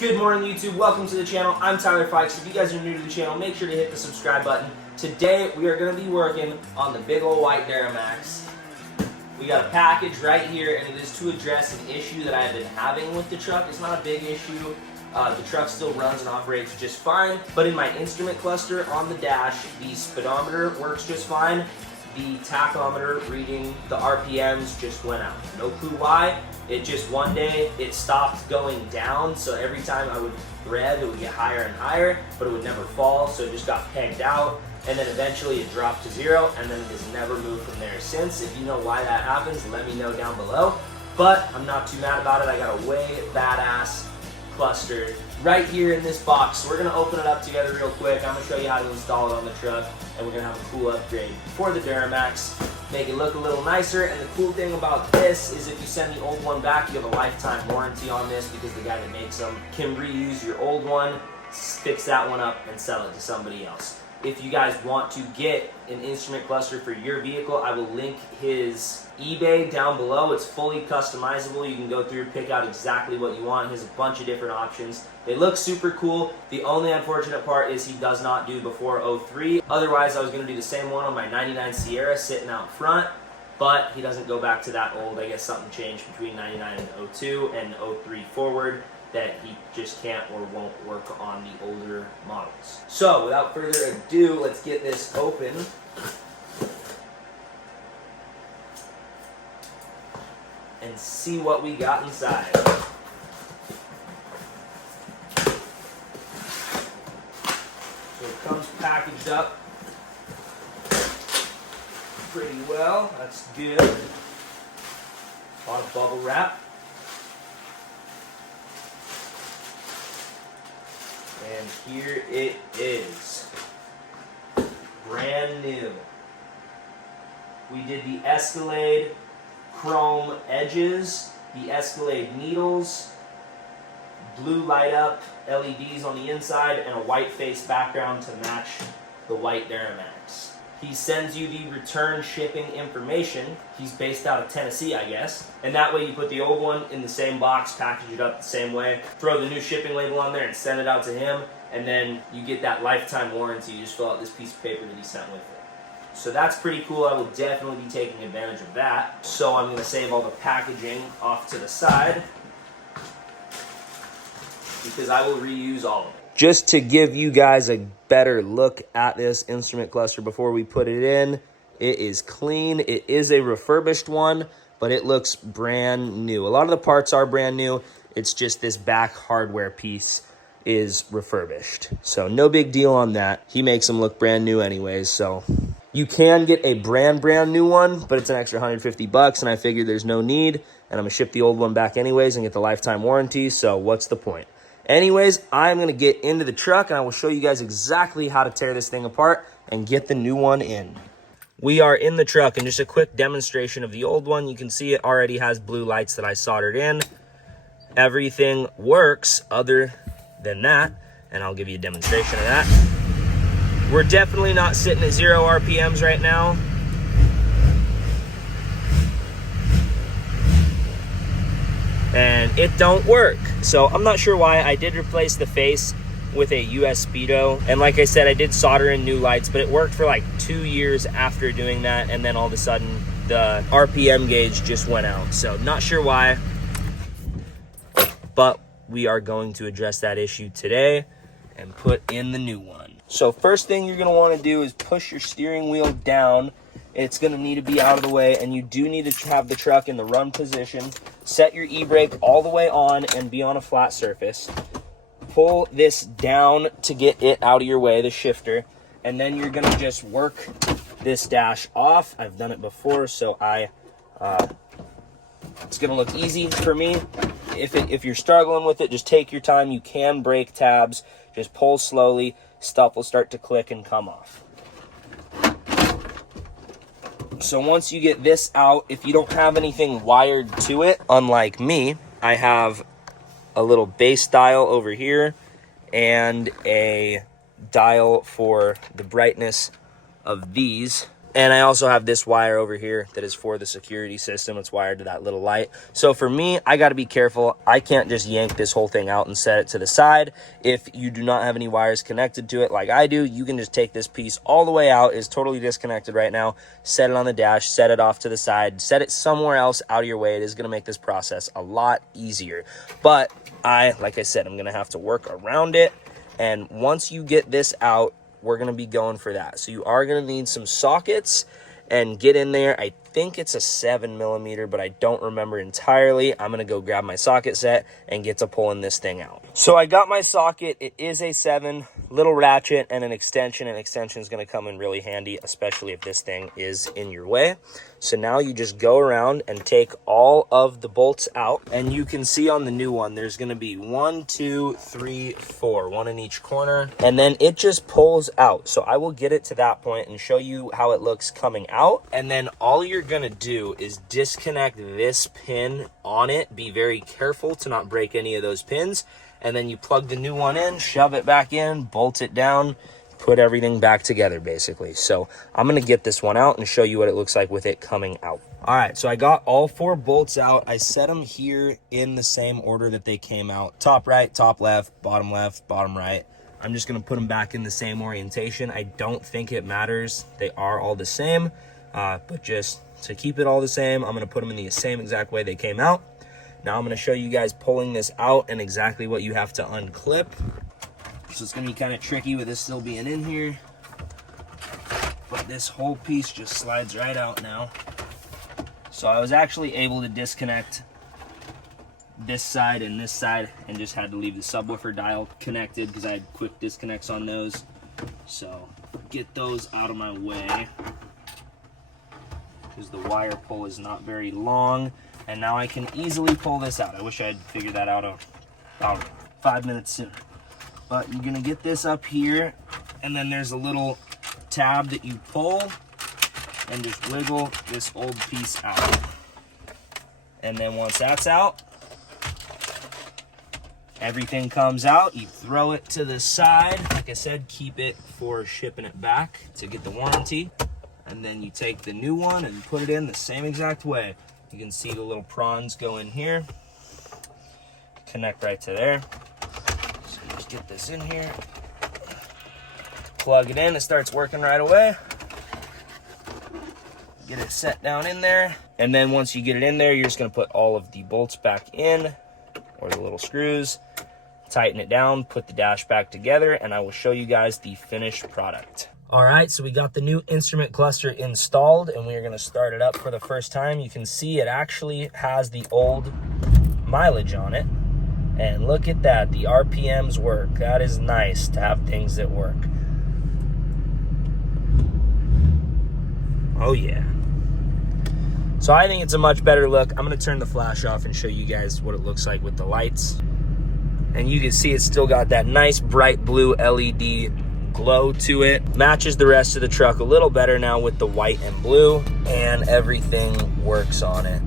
Good morning, YouTube. Welcome to the channel. I'm Tyler Fikes. If you guys are new to the channel, make sure to hit the subscribe button. Today, we are going to be working on the big old white Duramax. We got a package right here, and it is to address an issue that I have been having with the truck. It's not a big issue. The truck still runs and operates just fine, but in my instrument cluster on the dash, the speedometer works just fine. The tachometer reading the RPMs just went out. No clue why. It just one day it stopped going down, so every time I would rev it would get higher and higher, but it would never fall, so it just got pegged out, and then eventually it dropped to zero, and then it has never moved from there since. If you know why that happens, let me know down below, but I'm not too mad about it. I got a way badass cluster right here in this box. So we're gonna open it up together real quick. I'm gonna show you how to install it on the truck, and we're gonna have a cool upgrade for the Duramax, make it look a little nicer. And the cool thing about this is if you send the old one back, you have a lifetime warranty on this, because the guy that makes them can reuse your old one, fix that one up, and sell it to somebody else. If you guys want to get an instrument cluster for your vehicle, I will link his eBay down below. It's fully customizable. You can go through, pick out exactly what you want. He has a bunch of different options. They look super cool. The only unfortunate part is he does not do before 03. Otherwise, I was going to do the same one on my 99 Sierra sitting out front, but he doesn't go back to that old. I guess something changed between 99 and 02 and 03 forward that he just can't or won't work on the older models. So without further ado, let's get this open. And see what we got inside. So it comes packaged up pretty well. That's good. A lot of bubble wrap. And here it is. Brand new. We did the Escalade chrome edges, the Escalade needles, blue light up LEDs on the inside, and a white face background to match the white Duramax. He sends you the return shipping information. He's based out of Tennessee, I guess. And that way you put the old one in the same box, package it up the same way, throw the new shipping label on there and send it out to him, and then you get that lifetime warranty. You just fill out this piece of paper that he sent with it. So that's pretty cool. I will definitely be taking advantage of that. So I'm going to save all the packaging off to the side, because I will reuse all of it. Just to give you guys a better look at this instrument cluster before we put it in, it is clean. It is a refurbished one, but it looks brand new. A lot of the parts are brand new. It's just this back hardware piece is refurbished. So no big deal on that. He makes them look brand new anyways, so you can get a brand new one, but it's an extra $150, and I figured there's no need, and I'm gonna ship the old one back anyways and get the lifetime warranty, so what's the point? Anyways, I'm gonna get into the truck, and I will show you guys exactly how to tear this thing apart and get the new one in. We are in the truck, and just a quick demonstration of the old one. You can see it already has blue lights that I soldered in. Everything works other than that, and I'll give you a demonstration of that. We're definitely not sitting at 0 RPMs right now. And it don't work. So I'm not sure why. I did replace the face with a US Speedo. And like I said, I did solder in new lights, but it worked for like 2 years after doing that. And then all of a sudden the RPM gauge just went out. So not sure why, but we are going to address that issue today and put in the new one. So first thing you're gonna wanna do is push your steering wheel down. It's gonna need to be out of the way, and you do need to have the truck in the run position. Set your e-brake all the way on and be on a flat surface. Pull this down to get it out of your way, the shifter, and then you're gonna just work this dash off. I've done it before, so it's gonna look easy for me. If you're struggling with it, just take your time. You can break tabs, just pull slowly. Stuff will start to click and come off. So once you get this out, if you don't have anything wired to it, unlike me, I have a little bass dial over here and a dial for the brightness of these. And I also have this wire over here that is for the security system. It's wired to that little light. So for me, I got to be careful. I can't just yank this whole thing out and set it to the side. If you do not have any wires connected to it like I do, you can just take this piece all the way out. It's totally disconnected right now. Set it on the dash, set it off to the side, set it somewhere else out of your way. It is going to make this process a lot easier. But like I said, I'm going to have to work around it. And once you get this out, we're going to be going for that. So you are going to need some sockets and get in there. I think it's a 7mm, but I don't remember entirely. I'm going to go grab my socket set and get to pulling this thing out. So I got my socket. It is a 7, little ratchet and an extension. An extension is going to come in really handy, especially if this thing is in your way. So now you just go around and take all of the bolts out, and you can see on the new one, there's going to be 1, 2, 3, 4, one in each corner, and then it just pulls out. So I will get it to that point and show you how it looks coming out. And then all you're going to do is disconnect this pin on it. Be very careful to not break any of those pins. And then you plug the new one in, shove it back in, bolt it down, put everything back together basically. So I'm going to get this one out and show you what it looks like with it coming out. All right, so I got all 4 bolts out. I set them here in the same order that they came out. Top right, top left, bottom right. I'm just going to put them back in the same orientation. I don't think it matters. They are all the same, but just to keep it all the same, I'm going to put them in the same exact way they came out. Now I'm going to show you guys pulling this out and exactly what you have to unclip. So it's going to be kind of tricky with this still being in here, but this whole piece just slides right out now. So I was actually able to disconnect this side and this side and just had to leave the subwoofer dial connected because I had quick disconnects on those. So get those out of my way because the wire pull is not very long. And now I can easily pull this out. I wish I had figured that out about 5 minutes sooner. But you're gonna get this up here, and then there's a little tab that you pull and just wiggle this old piece out. And then once that's out, everything comes out. You throw it to the side. Like I said, keep it for shipping it back to get the warranty. And then you take the new one and put it in the same exact way. You can see the little prongs go in here, connect right to there. So just get this in here, plug it in, it starts working right away. Get it set down in there. And then once you get it in there, you're just gonna put all of the bolts back in, or the little screws, tighten it down, put the dash back together, and I will show you guys the finished product. All right, so we got the new instrument cluster installed, and we are going to start it up for the first time. You can see it actually has the old mileage on it. And look at that, the RPMs work. That is nice to have things that work. Oh yeah. So I think it's a much better look. I'm going to turn the flash off and show you guys what it looks like with the lights. And you can see it's still got that nice bright blue LED glow to it. Matches the rest of the truck a little better now with the white and blue, and everything works on it.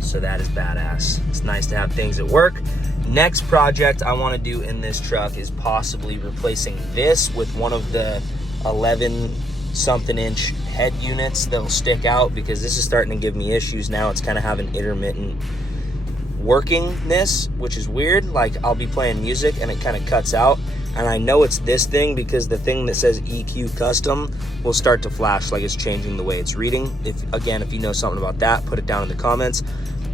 So that is badass. It's nice to have things that work. Next project I want to do in this truck is possibly replacing this with one of the 11 something inch head units that'll stick out, because this is starting to give me issues now. It's kind of having intermittent workingness, which is weird. Like I'll be playing music and it kind of cuts out. And I know it's this thing because the thing that says EQ custom will start to flash like it's changing the way it's reading. If you know something about that, put it down in the comments.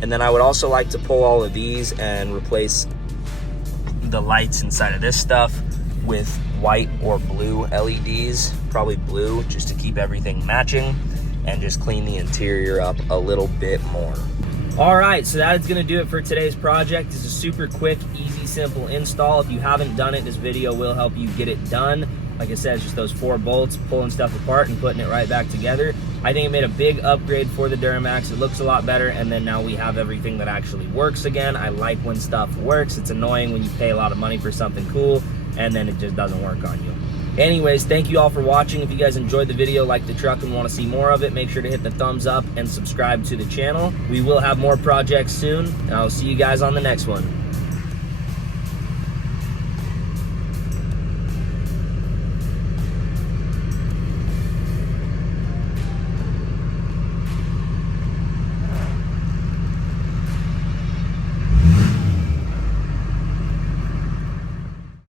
And then I would also like to pull all of these and replace the lights inside of this stuff with white or blue LEDs, probably blue, just to keep everything matching and just clean the interior up a little bit more. All right, so that is gonna do it for today's project. It's a super quick, easy, simple install. If you haven't done it, this video will help you get it done. Like I said, it's just those 4 bolts, pulling stuff apart and putting it right back together. I think it made a big upgrade for the Duramax. It looks a lot better, and then now we have everything that actually works again. I like when stuff works. It's annoying when you pay a lot of money for something cool and then it just doesn't work on you. Anyways, thank you all for watching. If you guys enjoyed the video, like the truck, and want to see more of it, make sure to hit the thumbs up and subscribe to the channel. We will have more projects soon, and I'll see you guys on the next one.